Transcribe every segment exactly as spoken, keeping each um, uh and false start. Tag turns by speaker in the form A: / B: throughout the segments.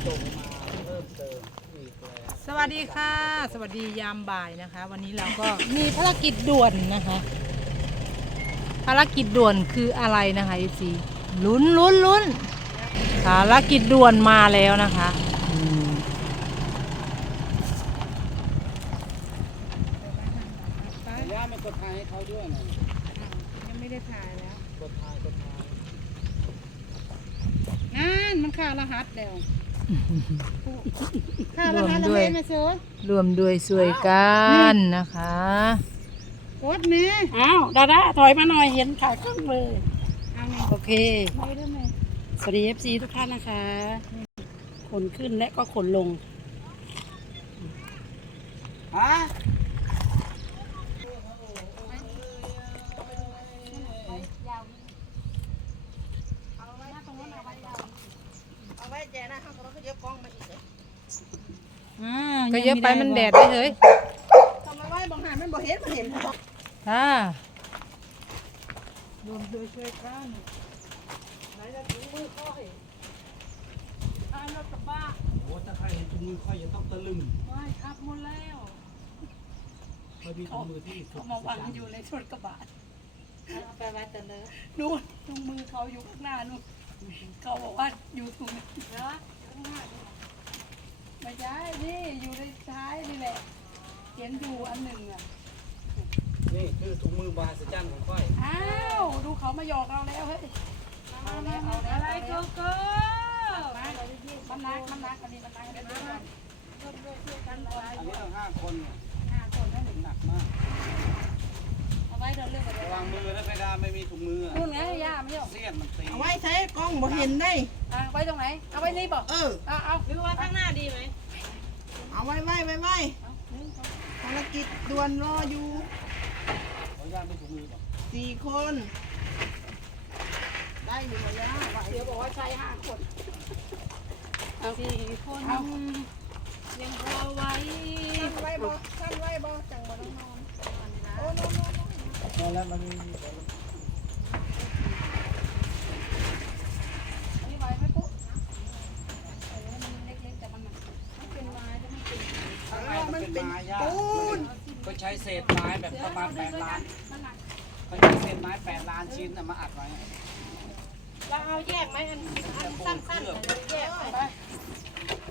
A: ส่งมาเพิ่มเติมอีกแล้ว
B: สวัสดีค่ะสวัสดียามบ่ายนะคะวันนี้เราก็มีภารกิจด่วนนะคะภารกิจด่วนคืออะไรนะคะอีซีลุ้นลุ้นลุ้นภารกิจด่วนมาแล้วนะคะอืม
A: ย่าไม่กดทายให้เขาด้วยนะ
C: ยังไม่ได้ถ่ายแล้ว
A: กดทายกดทาย
C: นั่นมันค่ารหัสแล้วค่าร
B: รวม
C: หัส
B: ด้วย
C: อะไรมาโซ่
B: รวมด้วยสวยกันนะคะ
C: กดเนี่ย
D: อ้าวดาด้าถอยมาหน่อยเห็นขายเครื่องเลย
C: เอาไง
D: โอเค
C: ไม่ได้ไหม
D: สวัสดี เอฟ ซี ทุกท่านนะคะ ขนขึ้นและก็ขนลง
A: ฮะ
C: เอาไว้แจนะเขาก็เยอะกล้องมาอีกเลย
D: อ่า
B: ก็เยอะไปมันแดดได้เลย
C: ทำไมไว้บางหามันบ่เห็นมันเห็น
B: อ่าร
C: วมโดยช่วยกันไหนจะถึงมือค่อยอ่ารถกระบะ
A: โอ้ถ้าใครเห็นถุงมือค่อยจะต้องตะลึง
C: ไม่ขับหมดแล้ว
A: ค่อยมีถุงมือที่สุ
D: เขา
A: ด
D: มาวางอยู่ในรถกระบะ
C: เอาไปไว้แต่เนื้อ
D: นู่นตรงมือเขาอยู่ข้างหน้านู่นเขาบอกว่าอยู่ตรงนี้
C: เนาะข้างหน้า
D: ไม่ใช่นี่อยู่ในท้ายนี่แหละเห็นอยู่อันหนึ่งอ่ะ
A: นี่คือถุงมือบาสจันของค่อย
D: อ้าวดูเขามาหยอกเราแล้วเฮ้ยเอาแล้วเอาแล้ว
C: อะไร
D: เอา
C: โก
D: แล้ว
C: โก้
D: มันนักมันนักอันนี้มันนักอันนี้มันนัก
C: ร่วมด้วยช่วยกันอะไร
A: อันนี้เราห้าคนเนี่ย
D: ห้าคนนั่นเอง
A: หนักมาก
D: เอาไว้เดินเรื่องไปเล
A: ระ
D: ย
A: วังมือนะเพดานไม่มีถุงมือ
D: นู่นไงย่าไม่ใช่หรอ
A: เสี้ยนมันตี
C: เอาไว้ใช้กล้องบ่เห็นได้
D: อ่ะไว้ตรงไหน เอาไว้นี่บอก
C: เออ
D: เอาเอา
C: หรือว่าข้างหน้าดีไหมเอาไว้ไว้ไว้ไว้ภารกิจด่วนรออยู่
A: ขออนุญาตไม่ถุงมือก่อน
C: สี่คน ได้อยู่ไหมย่าไหว
D: เดี๋ยวบอกว่าใช้ห้าคนเอา
C: สี่คน
D: เอา
C: ยังพอไว้สั้นไว้บ่สั้นไว้บ่จังบ่ต้องนอนโอ้โนโนโน
A: ตอนแล้วมันมี
D: อันนี้ไว้ไหมปุ๊บเออมันเล็กๆแต่มันหนักไม่เป็นไม้ก็ไม่เป็น
A: ข้างในมันเป็นไม้ย่าก็ใช้เศษไม้แบบประมาณแปดล้าน
D: มันหนัก
A: ก็ใช้เศษไม้แปดล้านชิ้นน่ะมาอัดไว้
C: เราเอาแยกไหมอันอันสั้นๆเลยแยกไหม
D: ไป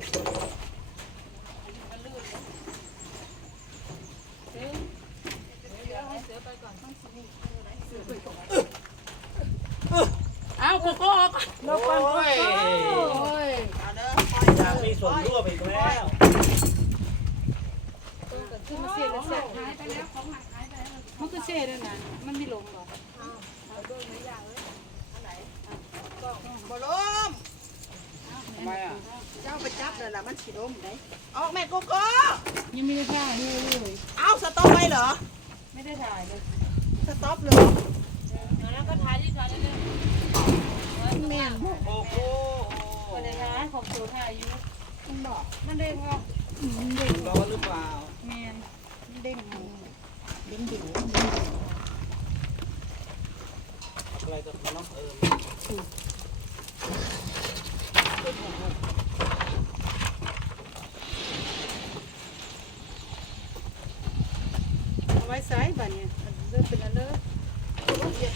D: เอาโกโก้ออก
A: โอ้ย
D: โอ้ย
C: เอาเด้อ
A: อยากมีส่วนร่วมอีกแล้ว
D: คือมันเสียแล้วเสียหายไปแล้วของหายหายไปแล้วมันก็เสียด้วยนะมันไม่ลงหรอก
C: บ่ล้ม
A: ทำไมอ่ะ
C: เจ้าไปจับเลยล่ะมันสิล้มได้ออกแม่โกโก้
D: ยังไม่ได้ถ่ายเลย
C: เอาสต็อปไว้เหรอ
D: ไม่ได้ถ่ายเลย
C: สต็อปเลย
D: แล้วก็ถ่ายที่ถ่ายได้เลย
C: แม่น
A: โอ้โห
D: ก็ได้ถ่ายของตัวถ่ายอยู่
C: มันบอก
D: มันเด้งออก
C: มันเด้ง
A: ร้อนหรือเปล่า
D: แมน
C: มันเด้งเด้งดิ่ง
A: อะไรกับน้องเอิม
D: เอาไว้ใส่บัดเนี่ยเริ่มเป็นอันเลิศ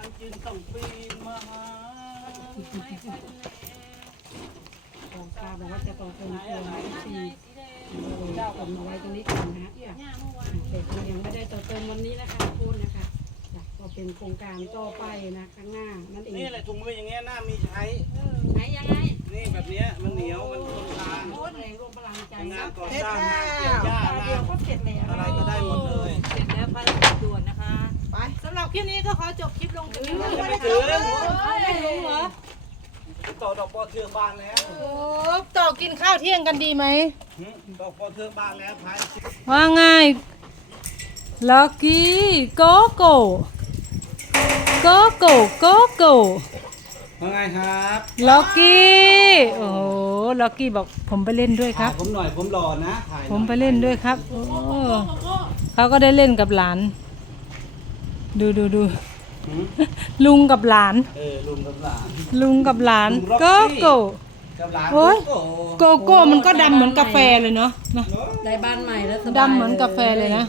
A: านจึงต้องปีนมาหา
D: ตองกาบอกว่าจะต่อเติมตัวให้ทีเจ้าผมเอาไว้ตรงนี้ก่อนนะแต่คงยังไม่ได้ต่อเติมวันนี้นะคะพูดนะคะก็เป็นโครงการต่อไปนะข้างหน้านั่นเอง
A: นี่แหละถุงมืออย่างเงี้ยน่ามีใช้
D: ไหนยังไง
A: นี่แบบเนี้ยมันเหนียวมันทนทาน
D: โอ้แรงรวมพลังใจ
A: งานก่อ
C: เสร็จ
A: สร้าง
C: แล้
A: งานเกี่ยว
C: ว
A: หญ้า
D: เดียวก็เสร็จแล้ว
A: อะไรก็ได้หมดเลย
B: เสร็จแล้วภารกิจด่วนนะคะ
C: ไป
B: สำหรับคลิปนี้ก็ขอจบคลิปลงแต่เพียงเท่านี้
A: ยังไม่
B: นะ
A: ถึ
B: คะ
A: ง
B: ไม่ลงเหรอ
A: ต่อดอกปอเทืองบานแล้ว
B: โอ้ต่อกินข้าวเที่ยงกันดีไหม
A: หึดอกปอเทืองบานแล้วภาย
B: ว่าไงล็อกกี้โกโก้โกโก้โกโก้
A: ว่าไงครับ
B: ล็อกกี้โอ้โหล็อกกี้บอกผมไปเล่นด้วยค
A: ถ่า
B: รั
A: ย
B: บ
A: ผมหน่อยผมรอนะถ่ายหน่อย
B: ผมไปเล่นด้วยครับโอ้เขาก็ได้เล่นกับหลาน ดูดูดู
A: หึ
B: ลุงกับหลาน
A: เออลุงกับหลาน
B: ลุงกับหลาน
A: ลุงร็อก
B: โก
A: กี้
B: โก้
A: กับหลาน
B: โอ้ย
A: โกโก้
B: โกโก้มันก็ดำเหมือนกาแฟเลยเนาะนะ
D: ได้บ้านใหม่แล้วสบาย
B: ดำเหมือนกาแฟเลยนะ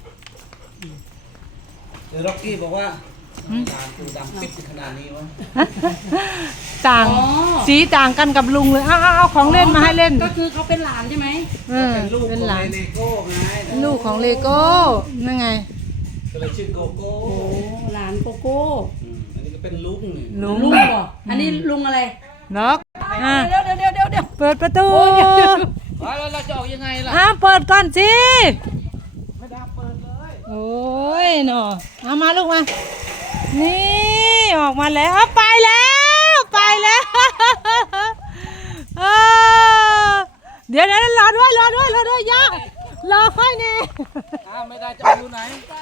A: เดี๋ยวร็อกกี้บอกว่าหลานกูดำปิดขนาดนี้วะ
B: ต่างสีต่างกันกับลุงเลยเอาเอาเอาของเล่นมาให้เล่น
D: ก็คือเขาเป็นหลานใช่ไหม
B: เออ
A: เป็นลูกข
B: เป็
A: อน ง
B: หลาน
A: เลโก้ไง
B: ลูกของเลโก้นั่นไง
A: ก็เลยชื่อโกโก้
D: โอ้หลานโกโก้
A: อืมอันนี้ก็เป็นลุงนี่
B: ลุง
D: ลุงเหรออันนี้ลุงอะไร
B: ล็อกอ่ะ
D: เดี๋ยวเดี๋ยวเดี๋ยวเดี๋ยวเดี๋ยว
B: เปิดประตู
A: ว่าแล้วเราจะออกยังไงล่ะ
B: อ้าวเปิดก่อนสิ
A: ไม่ได้เปิดเลย
B: โอ้ยหนอเอามาลูกมา นี่ออกมาแล้วเอาไปแล้วไปแล้วเออเดี๋ยวเดี๋ยวรอด้วยรอด้วยรอด้วยย่ารอค่อยแน่
A: อ้าวไม่ได้จะไปดูไหน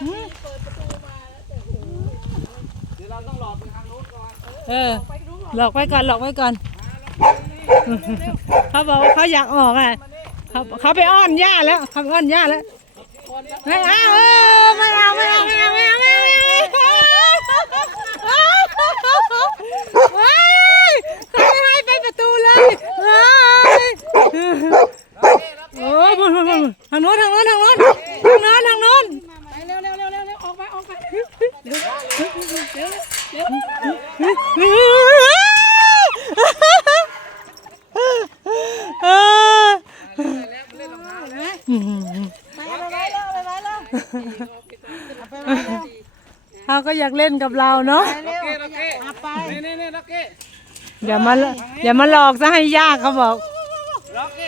A: เดี๋ยวเราต้องหลอดไปทางโน้นก่อน
B: เออหลอกไว้ก่อนหลอกไว้ก่อนเขาบอกว่าเขาอยากออกอ่ะเขาเขาไปอ้อนย่าแล้วเขาไปอ้อนย่าแล้วไม่เอาเออไม่เอาไม่เอาไม่เอาไม่เอาไม่เอาไม่เอาว้ายเขาไม่ให้ไปประตูเลยว้ายโอ้ยทางโน้นทางโน้นทางโน้นทางโน้นทางโน้น
D: ไปเร็วเร็วเร็วเร็วเร็วออกไปออกไป
B: เออ เขาก็อยากเล่นกับเราเนาะ
A: ล็อกเก้ล็อกเก้นี่นี่นี่ล็อกเก้
B: อย่ามาอย่ามาหลอกซะให้ยากเขาบอก
A: ล็อกเก้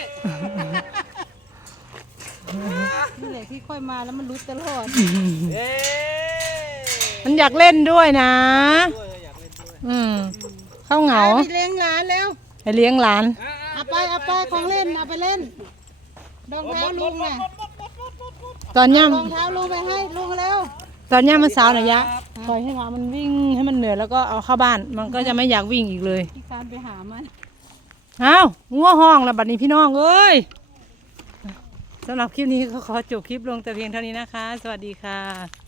C: นี่แหละที่ค่อยมาแล้วมันรู้ตลอด
A: เอ๊ะ
B: มันอยากเล่นด้วยนะ
A: ด้วยอยากเล่นด้วย
B: อืมเข้าเหงา
C: ไปเลี้ยงหลานแล้ว
B: ไปเลี้ยงหลาน
C: เอาไปเอาไปของเล่นเอาไปเล่นรองเท้าลุงน่ะ
B: ตอนย่
C: รองเท้าลุงไปให้ลุงแล้ว
B: ำตอนย่ำมันสาวหน่อยยะปล่อยให้หมามันวิ่งให้มันเหนื่อยแล้วก็เอาเข้าบ้าน มันก็จะไม่อยากวิ่งอีกเลย
C: พี่การไปหามัน
B: อ้าวงัวห้องแล้วบัดนี้พี่น้องเอ้ยสำหรับคลิปนี้ก็ขอจบคลิปลงแต่เพียงเท่านี้นะคะ สวัสดีค่ะ